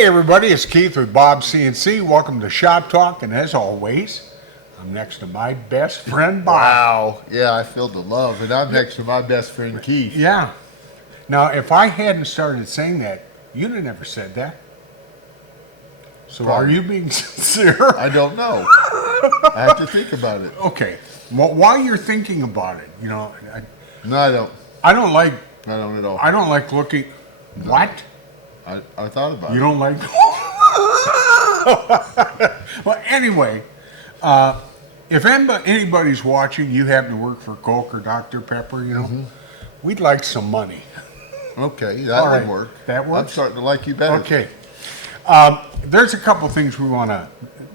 Hey everybody, it's Keith with Bob CNC. Welcome to Shop Talk, and as always, I'm next to my best friend Bob. Wow. Yeah, I feel the love, and I'm next to my best friend Keith. Yeah. Now, if I hadn't started saying that, you'd have never said that. So Probably. are you being sincere? I don't know. I have to think about it. Okay. Well, while you're thinking about it, you know, No, I don't. I don't like at all. I don't like looking. What? I thought about You it. don't like? Well, anyway, if anybody's watching, you happen to work for Coke or Dr. Pepper, you know, we'd like some money. Okay, that All would right. work. That works? I'm starting to like you better. Okay. There's a couple things we want to.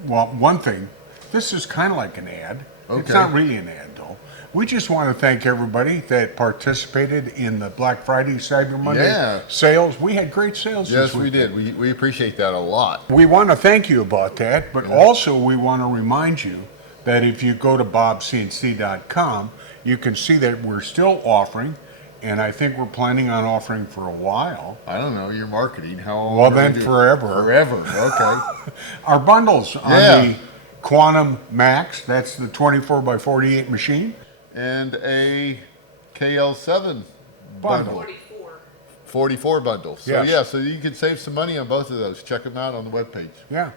Well, one thing. This is kind of like an ad. It's Okay. not really an ad, though. We just want to thank everybody that participated in the Black Friday, Cyber Monday Yeah. sales. We had great sales Yes, this we week. did. We appreciate that a lot. We want to thank you about that, but also we want to remind you that if you go to bobcnc.com, you can see that we're still offering, and I think we're planning on offering for a while, I don't know. You're marketing. How long? well are we then doing? forever, Forever. Okay. our bundles on Yeah. the Quantum Max, that's the 24 by 48 machine. And a KL7 Bundle. bundle. 44 bundles. So Yes. yeah, so you can save some money on both of those. Check them out on the webpage. Yeah.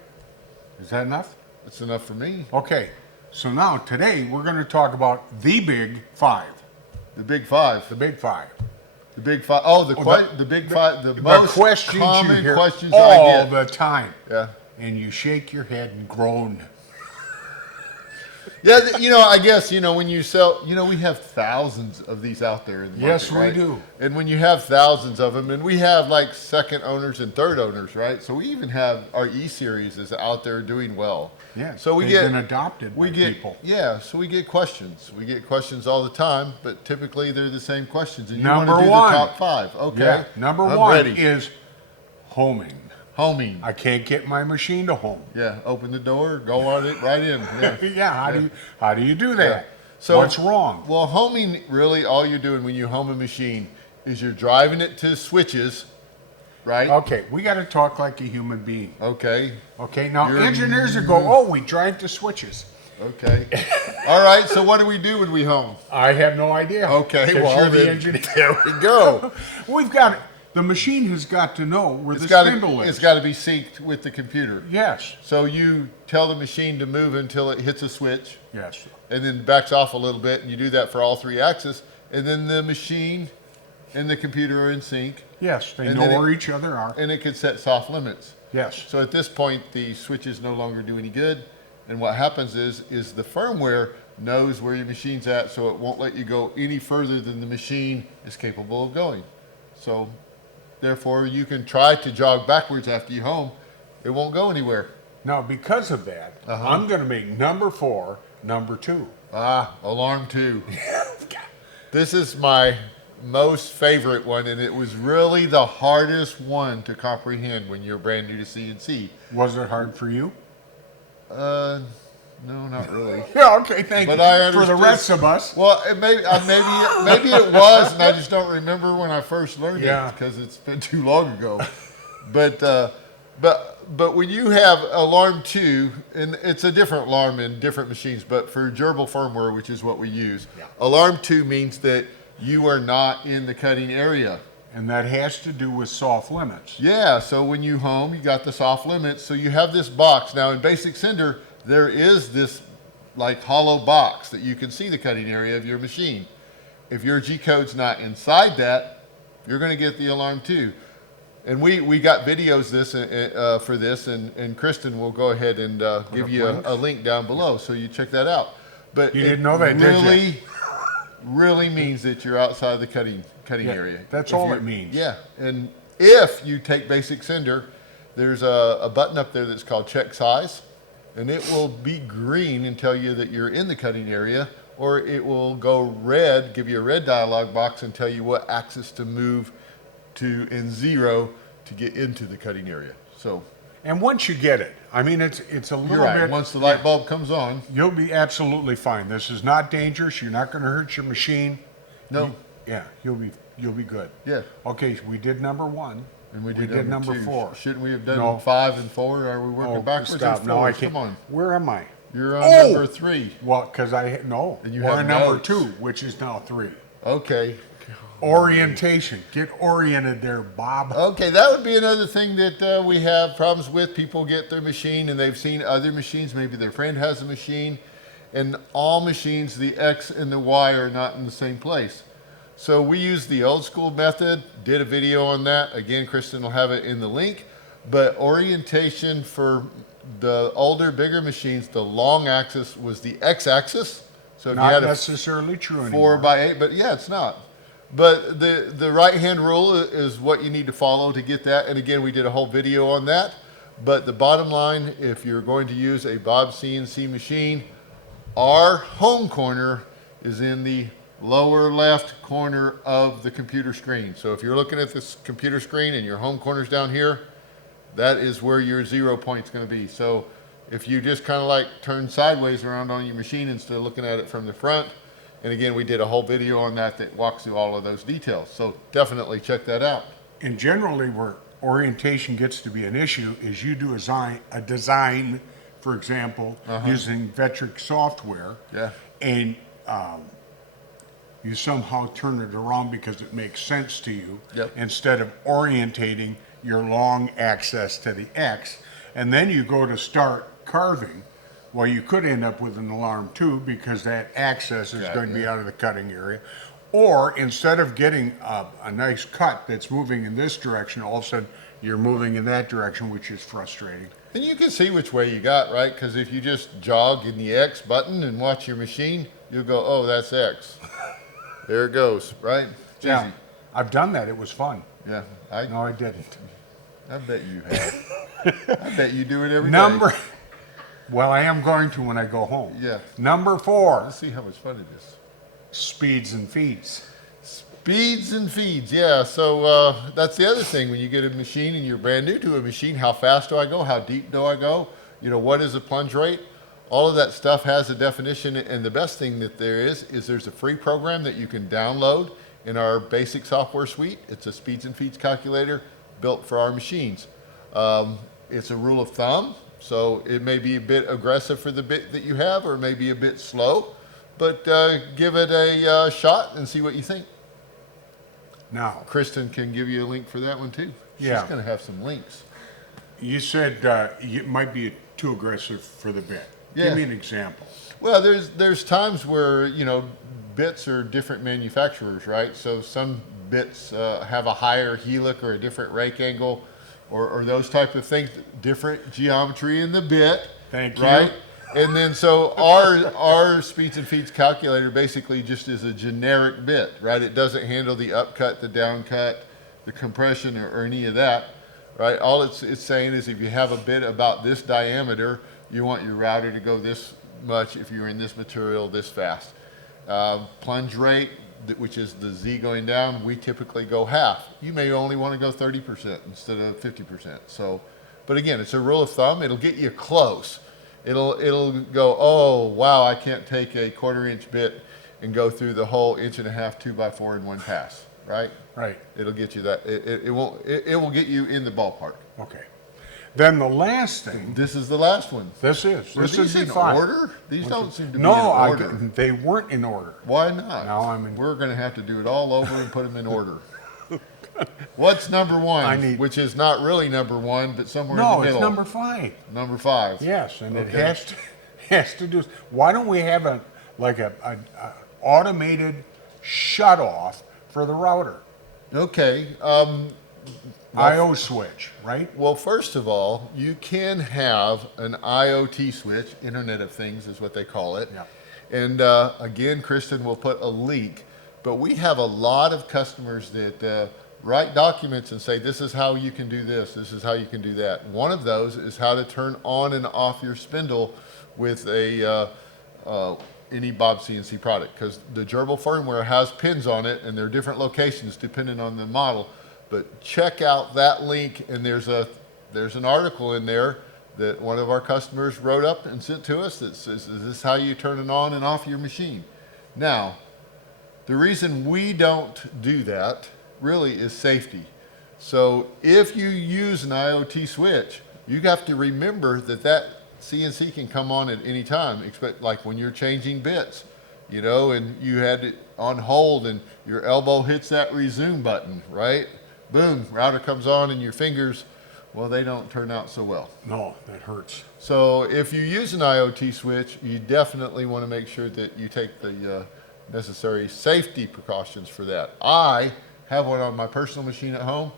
Is that enough? That's enough for me. Okay. So now, today, we're going to talk about the Big Five. The big five. The Big Five. The big five. Oh, the big five. The most questions you common hear questions all I get. the time. Yeah. And you shake your head and groan. Yeah, I guess, when you sell, we have thousands of these out there in the market, Yes, we right? do. And when you have thousands of them, and we have like second owners and third owners, right? So we even have our E-Series is out there doing well. Yeah, So we they've get been adopted by people. Yeah, so we get questions. We get questions all the time, but typically they're the same questions. And you Number want to do one. the top five. Okay. Yeah, number I'm one ready. is homing. Homing. I can't get my machine to home. Yeah, open the door, go on it right in. Yeah. Yeah, how do you do that? Yeah. So what's wrong? Well, homing, really, all you're doing when you home a machine is you're driving it to switches, right? Okay, we got to talk like a human being. Okay. Okay, now You're- engineers will go, oh, we drive to switches. Okay. All right. So what do we do when we home? I have no idea. Okay. 'Cause Well, you're the then, engineer. there we go. We've got the machine has got to know where It's the got spindle is. it's got to be synced with the computer. Yes, So you tell the machine to move until it hits a switch, yes. and then backs off a little bit, and you do that for all three axes, and then the machine and the computer are in sync, Yes, they And know then where each other are. and it can set soft limits. Yes. So at this point, the switches no longer do any good, and what happens is the firmware knows where your machine's at, so it won't let you go any further than the machine is capable of going. So therefore, you can try to jog backwards after you home, it won't go anywhere. Now, because of that, I'm going to make number 4 number 2. Alarm 2. This is my most favorite one, and it was really the hardest one to comprehend when you're brand new to CNC. Was it hard for you? No, not really. Yeah, okay, thank But you. I For the understood- rest of us. Well, maybe it was, and I just don't remember when I first learned Yeah. it because it's been too long ago. But when you have Alarm 2, and it's a different alarm in different machines, but for gerbil firmware, which is what we use, Yeah. Alarm 2 means that you are not in the cutting area. And that has to do with soft limits. Yeah, so when you home, you got the soft limits. So you have this box. Now in Basic Sender, there is this like hollow box that you can see the cutting area of your machine. If your G-code's not inside that, you're going to get the Alarm 2. And we got videos for this, and Kristen will go ahead and give you a link down below, so you check that out. But You it didn't know that, did you? really means that you're outside the cutting Yeah, area. that's If all you're- it means. Yeah, and if you take Basic Sender, there's a button up there that's called Check Size, and it will be green and tell you that you're in the cutting area, or it will go red, give you a red dialog box and tell you what axis to move to in 0 to get into the cutting area. So And once you get it, I mean, it's a little you're right. bit. Once the light bulb comes on, You'll be absolutely fine. This is not dangerous. You're not going to hurt your machine. no, Yeah, you'll be good. yeah. Okay, we did number 1. And we We did, did number two. 4. Shouldn't we have done No. 5 and 4? Are we working backwards or stop. forwards? No, I can't. Come on. Where am I? You're on Oh! number 3. Well, because no. And you we're have on number notes. 2, which is now 3. Okay. Orientation. Get oriented there, Bob. Okay, that would be another thing that we have problems with. People get their machine and they've seen other machines. Maybe their friend has a machine, and all machines, the X and the Y are not in the same place. So we use the old school method, did a video on that. Again, Kristen will have it in the link. But orientation for the older, bigger machines, the long axis was the X axis. So if you Not had a necessarily true 4 anymore. by 8, but yeah, it's not. But the right hand rule is what you need to follow to get that. And again, we did a whole video on that. But the bottom line, if you're going to use a Bob CNC machine, our home corner is in the lower left corner of the computer screen. So if you're looking at this computer screen and your home corner's down here, that is where your 0 point's going to be. So if you just kind of like turn sideways around on your machine instead of looking at it from the front, and again, we did a whole video on that that walks through all of those details. So definitely check that out. And generally, where orientation gets to be an issue is you do a design, for example, using Vectric software. Yeah. And you somehow turn it around because it makes sense to you. Yep. Instead of orientating your long axis to the X. And then you go to start carving. Well, you could end up with an alarm too, because that axis is going to be out of the cutting area. Or instead of getting a nice cut that's moving in this direction, all of a sudden you're moving in that direction, which is frustrating. And you can see which way you got, right? Because if you just jog in the X button and watch your machine, you'll go, oh, that's X. There it goes, right? It's Yeah, easy. I've done that. It was fun. Yeah. No, I didn't. I bet you have. I bet you do it every day. Number, well, I am going to when I go home. Yeah. Number 4, Let's see how much fun it is. speeds and feeds. Speeds and feeds, yeah. So that's the other thing. When you get a machine and you're brand new to a machine, how fast do I go? How deep do I go? You know, what is the plunge rate? All of that stuff has a definition. And the best thing that there is there's a free program that you can download in our basic software suite. It's a speeds and feeds calculator built for our machines. It's a rule of thumb. So it may be a bit aggressive for the bit that you have, or it may be a bit slow, but give it a shot and see what you think. Now, Kristen can give you a link for that one too. Yeah. She's going to have some links. you said it might be too aggressive for the bit. Yeah. Give me an example. Well, there's times where, you know, bits are different manufacturers, right? So some bits have a higher helix or a different rake angle, or those type of things, different geometry in the bit. Thank you. Right? And then so our speeds and feeds calculator basically just is a generic bit, right? It doesn't handle the upcut, the downcut, the compression, or any of that, right? All it's saying is if you have a bit about this diameter, you want your router to go this much if you're in this material this fast. Plunge rate, which is the Z going down, we typically go half. You may only want to go 30% instead of 50%. So, but again, it's a rule of thumb. It'll get you close. It'll go, oh, wow, I can't take a 1/4 inch bit and go through the whole 1.5 inch 2x4 in one pass, right? Right. It'll get you that. It will get you in the ballpark. Okay. Then the last thing. This is the last one. This is. Were This these would be in fine. order? These don't seem to be No, in order. they weren't in order. Why not? Now I'm in- We're going to have to do it all over and put them in order. What's number one? Which is not really number one, but somewhere in No, the middle. it's number 5. Number 5. Yes, and it Okay. has to do. Why don't we have a automated shut off for the router? Okay. I/O switch, right? Well, first of all, you can have an IoT switch, Internet of Things is what they call it. Yeah. And again, Kristen will put a link, but we have a lot of customers that write documents and say, this is how you can do this, this is how you can do that. One of those is how to turn on and off your spindle with a any Bob CNC product, because the gerbil firmware has pins on it and they're different locations depending on the model. But check out that link, and there's an article in there that one of our customers wrote up and sent to us that says, is this how you turn it on and off your machine? Now, the reason we don't do that really is safety. So if you use an IoT switch, you have to remember that that CNC can come on at any time, expect like when you're changing bits, you know, and you had it on hold and your elbow hits that resume button, right? Boom, router comes on and your fingers, well, they don't turn out so well. No, that hurts. So if you use an IoT switch, you definitely want to make sure that you take the necessary safety precautions for that. I have one on my personal machine at home.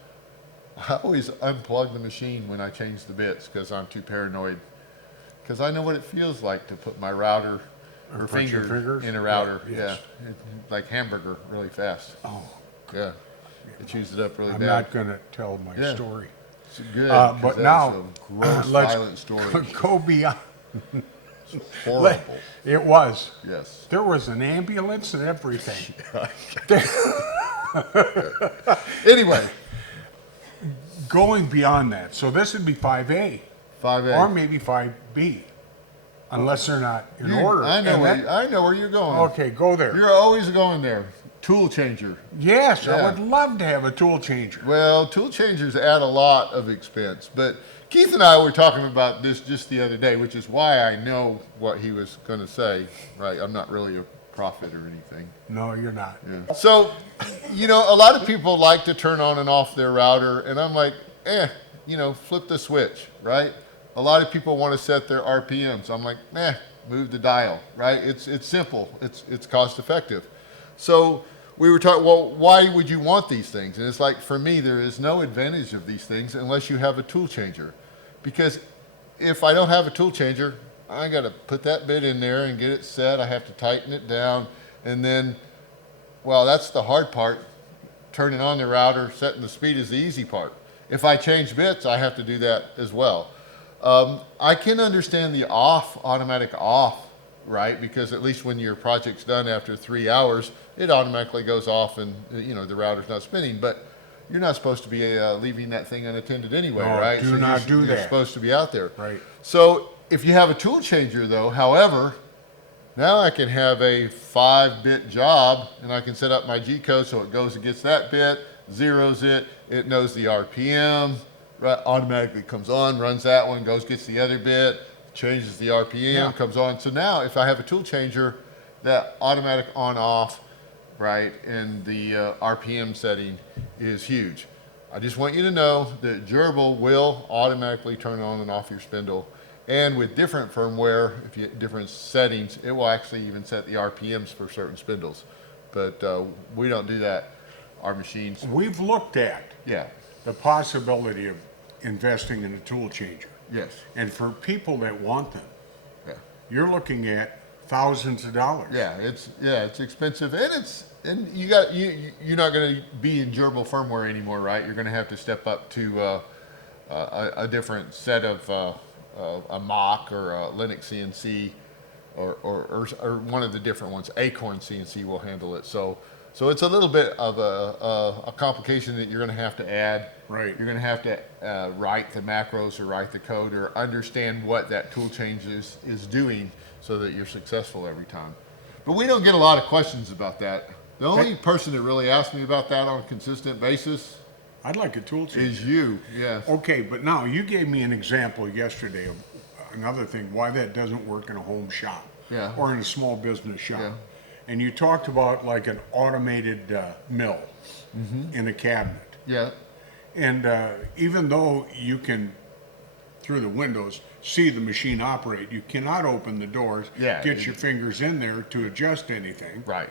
I always unplug the machine when I change the bits because I'm too paranoid. Because I know what it feels like to put my router or punch your finger fingers? in a router. Yeah, Yeah, yes. like hamburger, really fast. Oh, Yeah, it chews it up really I'm bad. not going to tell my Yeah. story. It's good. But 'cause that now, is a gross, let's violent story. go beyond. Horrible. It was. Yes. There was an ambulance and everything. Anyway, Going beyond that, so this would be 5A 5A. or maybe 5B, unless they're not in order. I know, And I know where you're going. okay, go there. You're always going there. Tool changer. Yes, I Yeah. would love to have a tool changer. Well, tool changers add a lot of expense, but Keith and I were talking about this just the other day, which is why I know what he was going to say. Right? I'm not really a prophet or anything. No, you're not. Yeah. So, you know, a lot of people like to turn on and off their router, and I'm like, you know, flip the switch, right? A lot of people want to set their RPMs. I'm like, move the dial, right? It's simple. It's cost effective. So we were talking, well, why would you want these things? And it's like, for me, there is no advantage of these things unless you have a tool changer. Because if I don't have a tool changer, I got to put that bit in there and get it set. I have to tighten it down. And then, well, that's the hard part. Turning on the router, setting the speed is the easy part. If I change bits, I have to do that as well. I can understand the automatic off, right? Because at least when your project's done after 3 hours, it automatically goes off and, you know, the router's not spinning. But you're not supposed to be leaving that thing unattended anyway, No, right? do not do You're that. supposed to be out there. Right. So if you have a tool changer though, however, now I can have a 5-bit job and I can set up my G code so it goes and gets that bit, zeros it, it knows the RPM, right, automatically comes on, runs that one, goes, gets the other bit, changes the RPM, Yeah. comes on. So now if I have a tool changer, that automatic on off, right, and the RPM setting is huge. I just want you to know that Gerbil will automatically turn on and off your spindle. And with different firmware, if you different settings, it will actually even set the RPMs for certain spindles. But we don't do that. Our machines, We've looked at yeah, the possibility of investing in a tool changer. yes, And for people that want them, yeah, you're looking at thousands of dollars. yeah. It's expensive, and you're not going to be in Gerbil firmware anymore, right? You're going to have to step up to a different set of a Mach or a Linux CNC or one of the different ones. Acorn CNC will handle it. So it's a little bit of a complication that you're going to have to add. Right. You're going to have to write the macros or write the code or understand what that tool change is doing so that you're successful every time. But we don't get a lot of questions about that. The only person that really asks me about that on a consistent basis I'd like a tool changer. is you. Yes. Okay, but now you gave me an example yesterday of another thing, why that doesn't work in a home shop. Yeah. Or in a small business shop. Yeah. And you talked about like an automated mill in a cabinet. Yeah. And even though you can, through the windows, see the machine operate, you cannot open the doors, Yeah. get your fingers in there to adjust anything, Right.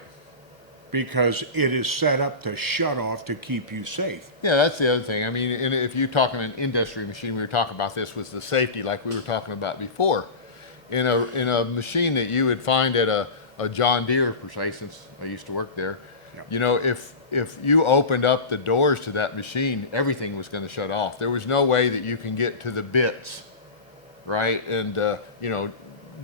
because it is set up to shut off to keep you safe. Yeah, that's the other thing. I mean, and if you're talking an industry machine, we were talking about this was the safety, like we were talking about before. In a machine that you would find at a John Deere, per se, since I used to work there, Yeah. you know, if you opened up the doors to that machine, everything was going to shut off. There was no way that you can get to the bits, right? And you know,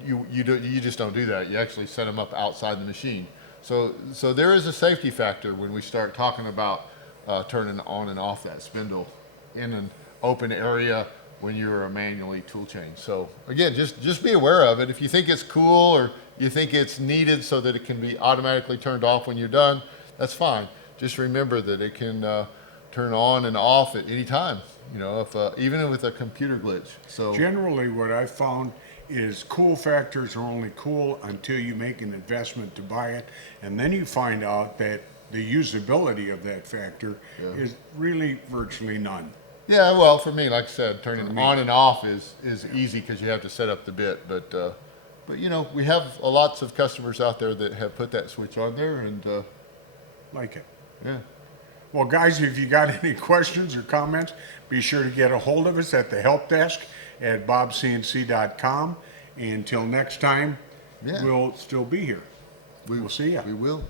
you just don't do that. You actually set them up outside the machine. So there is a safety factor when we start talking about turning on and off that spindle in an open area when you're a manually tool chain. So again, just be aware of it. If you think it's cool or you think it's needed so that it can be automatically turned off when you're done, that's fine. Just remember that it can turn on and off at any time. You know, if even with a computer glitch. So Generally, what I've found is cool factors are only cool until you make an investment to buy it, and then you find out that the usability of that factor is really virtually none. yeah, well, for me, like I said, turning For me. on and off is easy because you have to set up the bit. But you know, we have lots of customers out there that have put that switch on there, and Like it. yeah. Well, guys, if you got any questions or comments, be sure to get a hold of us at the help desk at bobcnc.com. Until next time, Yeah. we'll still be here. We'll see ya. We will.